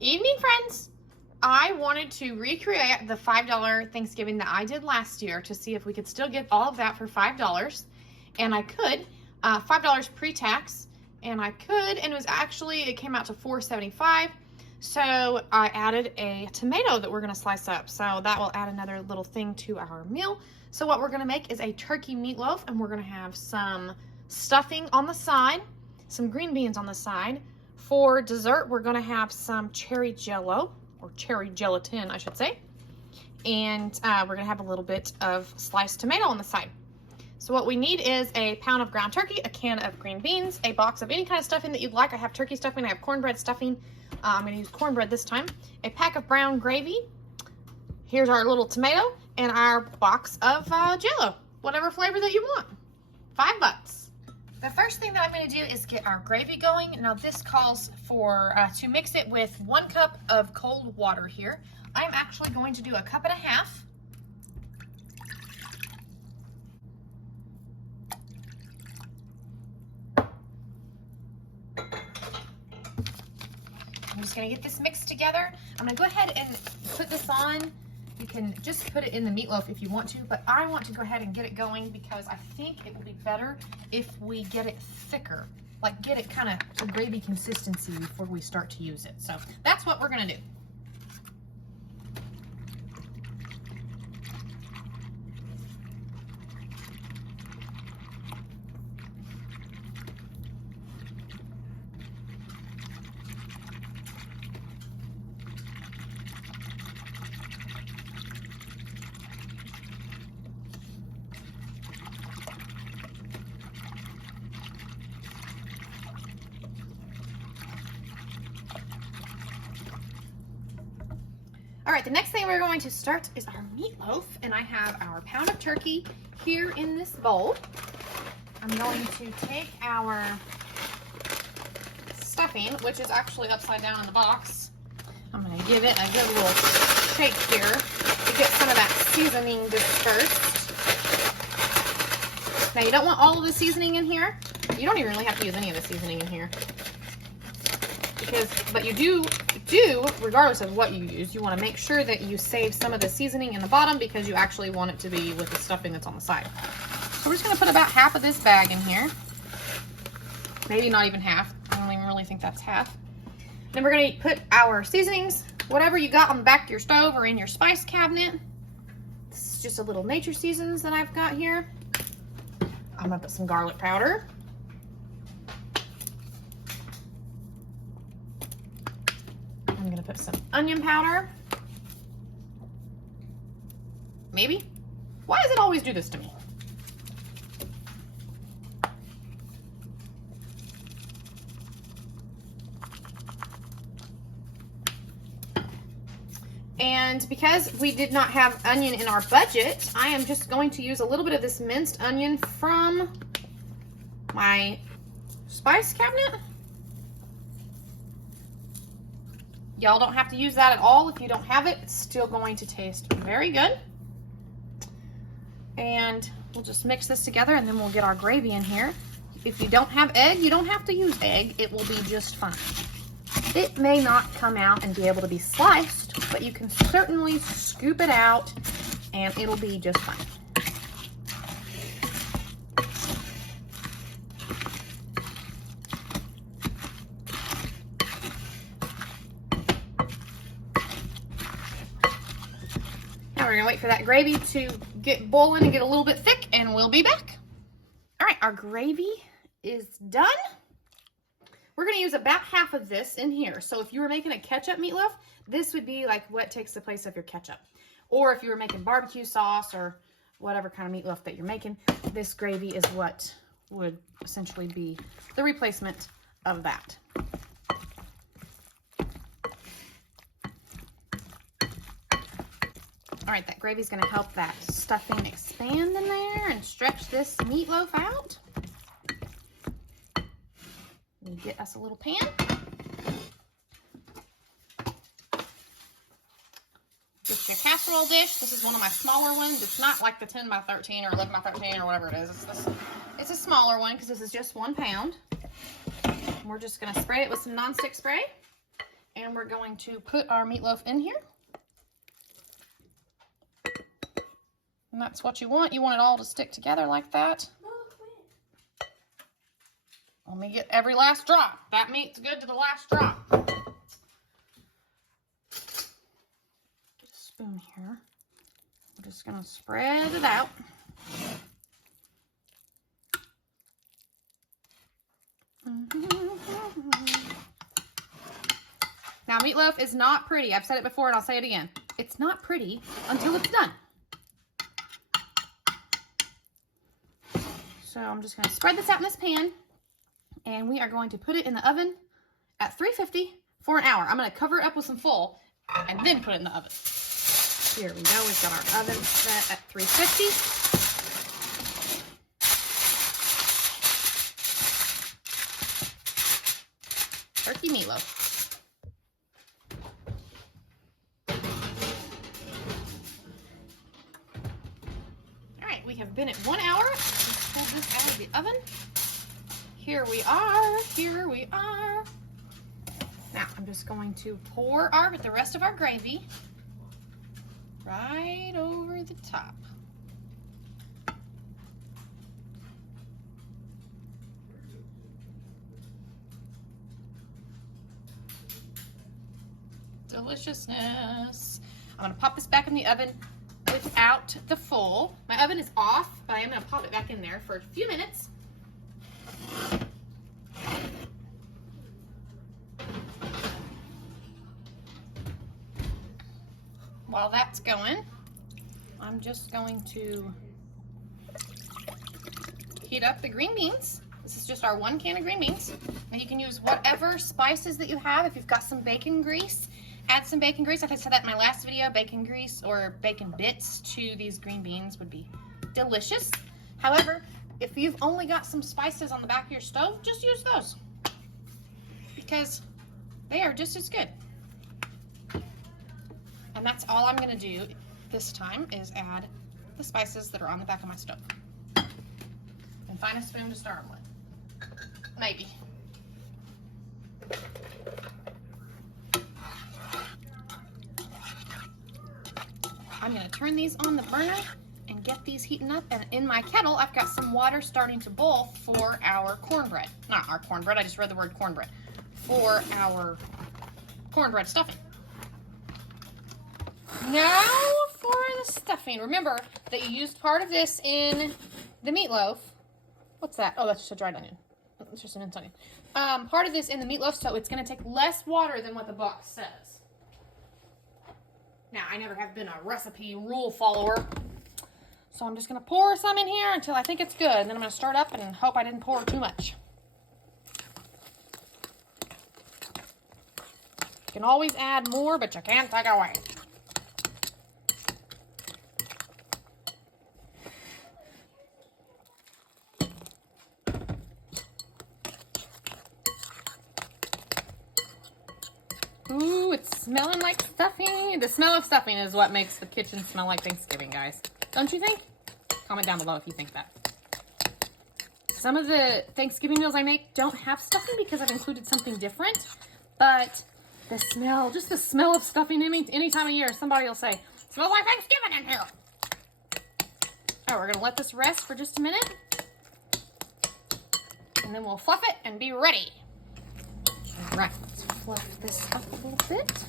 Evening, friends. I wanted to recreate the $5 Thanksgiving that I did last year to see if we could still get all of that for $5. And I could, $5 pre-tax, and I could, and it came out to $4.75. So I added a tomato that we're gonna slice up. So that will add another little thing to our meal. So what we're gonna make is a turkey meatloaf, and we're gonna have some stuffing on the side, some green beans on the side. For dessert, we're gonna have some cherry Jello, or cherry gelatin, I should say. And we're gonna have a little bit of sliced tomato on the side. So what we need is a pound of ground turkey, a can of green beans, a box of any kind of stuffing that you'd like. I have turkey stuffing, I have cornbread stuffing. I'm gonna use cornbread this time. A pack of brown gravy. Here's our little tomato and our box of Jello, whatever flavor that you want. $5. The first thing that I'm going to do is get our gravy going. Now this calls for to mix it with 1 cup of cold water here. I'm actually going to do a cup and a half. I'm just going to get this mixed together. I'm going to go ahead and put this on. You can just put it in the meatloaf if you want to, but I want to go ahead and get it going because I think it will be better if we get it thicker, like get it kind of to gravy consistency before we start to use it. So that's what we're gonna do. All right, the next thing we're going to start is our meatloaf, and I have our pound of turkey here in this bowl. I'm going to take our stuffing, which is actually upside down in the box. I'm going to give it a good little shake here to get some of that seasoning dispersed. Now, you don't want all of the seasoning in here. You don't even really have to use any of the seasoning in here. But you do, regardless of what you use, you want to make sure that you save some of the seasoning in the bottom because you actually want it to be with the stuffing that's on the side. So we're just going to put about half of this bag in here. Maybe not even half. I don't even really think that's half. Then we're going to put our seasonings, whatever you got on the back of your stove or in your spice cabinet. This is just a little nature seasons that I've got here. I'm going to put some garlic powder. I'm gonna put some onion powder. Maybe? Why does it always do this to me? And because we did not have onion in our budget, I am just going to use a little bit of this minced onion from my spice cabinet. Y'all don't have to use that at all. If you don't have it, it's still going to taste very good. And we'll just mix this together and then we'll get our gravy in here. If you don't have egg, you don't have to use egg. It will be just fine. It may not come out and be able to be sliced, but you can certainly scoop it out and it'll be just fine. We're gonna wait for that gravy to get boiling and get a little bit thick, and we'll be back. All right, our gravy is done. We're gonna use about half of this in here. So if you were making a ketchup meatloaf, this would be like what takes the place of your ketchup. Or if you were making barbecue sauce or whatever kind of meatloaf that you're making, this gravy is what would essentially be the replacement of that. All right, that gravy is going to help that stuffing expand in there and stretch this meatloaf out. We get us a little pan. Get your casserole dish. This is one of my smaller ones. It's not like the 10 by 13 or 11 by 13 or whatever it is. It's a smaller one because this is just 1 pound. We're just going to spray it with some nonstick spray. And we're going to put our meatloaf in here. And that's what you want. You want it all to stick together like that. Let me get every last drop. That meat's good to the last drop. Get a spoon here. We're just going to spread it out. Now, meatloaf is not pretty. I've said it before and I'll say it again. It's not pretty until it's done. So I'm just going to spread this out in this pan, and we are going to put it in the oven at 350 for an hour. I'm going to cover it up with some foil and then put it in the oven. Here we go. We've got our oven set at 350. Turkey meatloaf. We have been at 1 hour. Let's pull this out of the oven. Here we are. Here we are. Now I'm just going to pour the rest of our gravy right over the top. Deliciousness. I'm going to pop this back in the oven without the foil. My oven is off, but I am going to pop it back in there for a few minutes. While that's going, I'm just going to heat up the green beans. This is just our 1 can of green beans. And you can use whatever spices that you have. If you've got some bacon grease, add some bacon grease. Like I said that in my last video, bacon grease or bacon bits to these green beans would be delicious. However, if you've only got some spices on the back of your stove, just use those because they are just as good. And that's all I'm going to do this time is add the spices that are on the back of my stove. And find a spoon to start with. Maybe. I'm going to turn these on the burner and get these heating up. And in my kettle, I've got some water starting to boil for our cornbread. Not our cornbread, I just read the word cornbread. For our cornbread stuffing. Now for the stuffing. Remember that you used part of this in the meatloaf. What's that? Oh, that's just a dried onion. It's just an minced onion. Part of this in the meatloaf, so it's going to take less water than what the box says. Now, I never have been a recipe rule follower, so I'm just going to pour some in here until I think it's good. And then I'm going to start up and hope I didn't pour too much. You can always add more, but you can't take away. Ooh, it's smelling like stuffing. The smell of stuffing is what makes the kitchen smell like Thanksgiving, guys. Don't you think? Comment down below if you think that. Some of the Thanksgiving meals I make don't have stuffing because I've included something different. But the smell, just the smell of stuffing any time of year, somebody will say, smells like Thanksgiving in here. All right, we're gonna let this rest for just a minute. And then we'll fluff it and be ready. All right, let's fluff this up a little bit.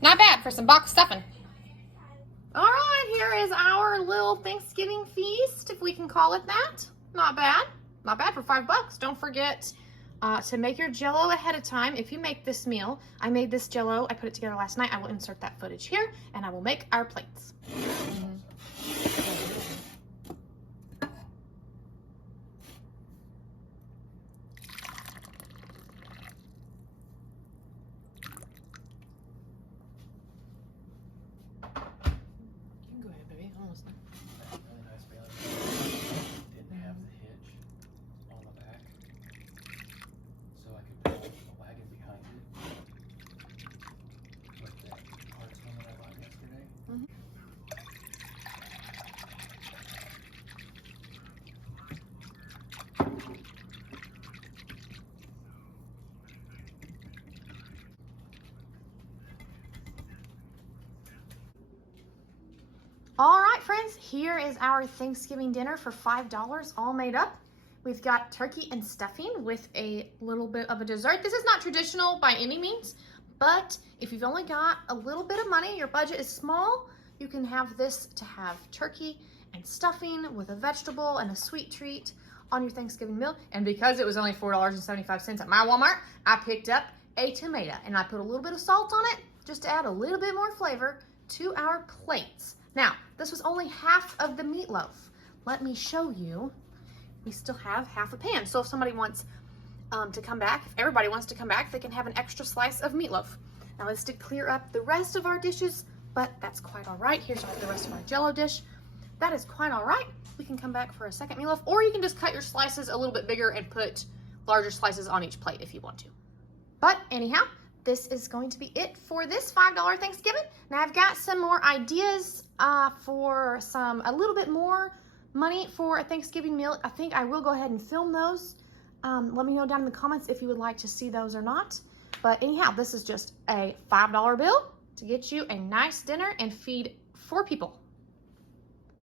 Not bad for some box stuffing. All right, here is our little Thanksgiving feast, if we can call it that. Not bad. Not bad for $5. Don't forget to make your Jello ahead of time. If you make this meal, I made this Jello. I put it together last night. I will insert that footage here, and I will make our plates. All right, friends, here is our Thanksgiving dinner for $5, all made up. We've got turkey and stuffing with a little bit of a dessert. This is not traditional by any means, but if you've only got a little bit of money, your budget is small, you can have this to have turkey and stuffing with a vegetable and a sweet treat on your Thanksgiving meal. And because it was only $4.75 at my Walmart, I picked up a tomato and I put a little bit of salt on it just to add a little bit more flavor to our plates. Now, this was only half of the meatloaf. Let me show you. We still have half a pan. So if somebody wants to come back, if everybody wants to come back, they can have an extra slice of meatloaf. Now this did clear up the rest of our dishes, but that's quite all right. Here's the rest of our Jello dish. That is quite all right. We can come back for a second meatloaf, or you can just cut your slices a little bit bigger and put larger slices on each plate if you want to. But anyhow, this is going to be it for this $5 Thanksgiving. Now I've got some more ideas for a little bit more money for a Thanksgiving meal. I think I will go ahead and film those. Let me know down in the comments if you would like to see those or not. But anyhow, this is just a $5 bill to get you a nice dinner and feed 4 people.